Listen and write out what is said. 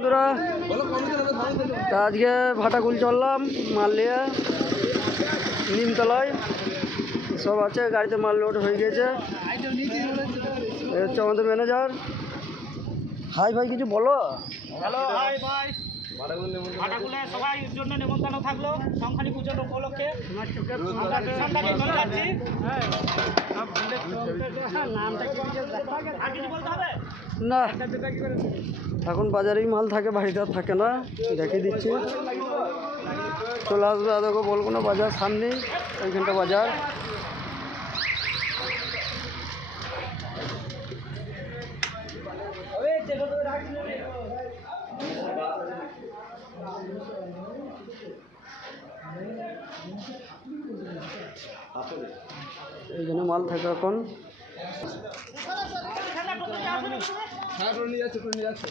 বন্ধুরা তা আজকে ভাটাকুল চললাম মাল নিয়ে নিমতলায় সব আছে, গাড়িতে মাল লোড হয়ে গেছে। হচ্ছে আমাদের ম্যানেজার। হাই ভাই কিছু বলো। হ্যালো হাই ভাই, ভাটাকুলে সবাই জন্য নিমন্ত্রণ থাকলো সংখ্যানি পুজোর উপলক্ষে। আমরা স্টেশনটাকে চলে যাচ্ছি। আর কিছু বলতে হবে না, এখন বাজারেই মাল থাকে, বাড়িতে আর থাকে না। দেখিয়ে দিচ্ছি, চলে আসবে। আদৌ বলবো না, বাজার সামনেই, এইখানটা বাজার। এই জন্য মাল থাকে এখন। নিয়ে যাচ্ছে